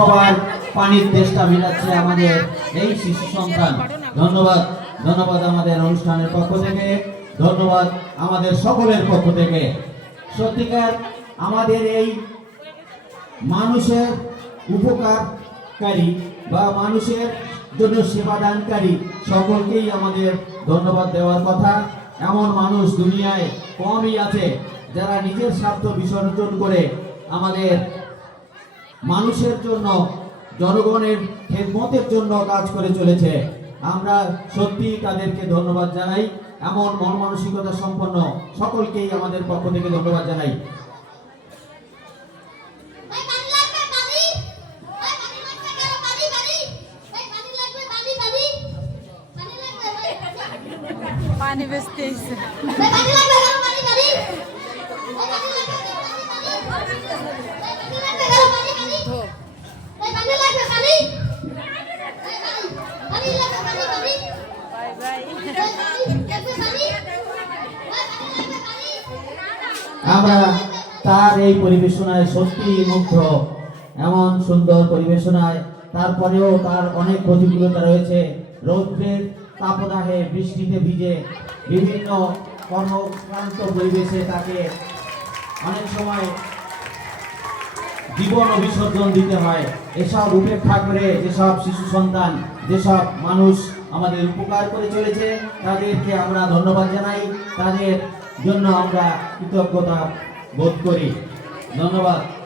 সবার পানির তেষ্টা মিলাচ্ছে আমাদের এই শিশু সন্তান। ধন্যবাদ ধন্যবাদ আমাদের অনুষ্ঠানের পক্ষ থেকে, ধন্যবাদ আমাদের সকলের পক্ষ থেকে। সত্যিকার আমাদের এই মানুষের উপকারকারী বা মানুষের জন্য সেবাদানকারী সকলকেই আমাদের ধন্যবাদ দেওয়ার কথা। এমন মানুষ দুনিয়ায় কমই আছে যারা নিজের স্বার্থ বিসর্জন করে আমাদের মানুষের জন্য জনগণের খেদমতের জন্য কাজ করে চলেছে। আমরা সত্যি তাদেরকে ধন্যবাদ জানাই। এমন মন মানসিকতা সম্পন্ন সকলকেই আমাদের পক্ষ থেকে ধন্যবাদ জানাই। পানি লাগবে আমরা তার এই পরিবেশনায় সত্যি মুগ্ধ, এমন সুন্দর পরিবেশনায়। তারপরেও তার অনেক প্রতিকূলতা রয়েছে। রৌদ্রের তাপদাহে বৃষ্টিতে ভিজে বিভিন্ন কর্মক্রান্ত পরিবেশে তাকে অনেক সময় জীবন বিসর্জন দিতে হয়। এসব উপেক্ষা করে যেসব শিশু সন্তান, যেসব মানুষ আমাদের উপকার করে চলেছে, তাদেরকে আমরা ধন্যবাদ জানাই। তাদের জন্য আমরা কৃতজ্ঞতা বোধ করি। ধন্যবাদ।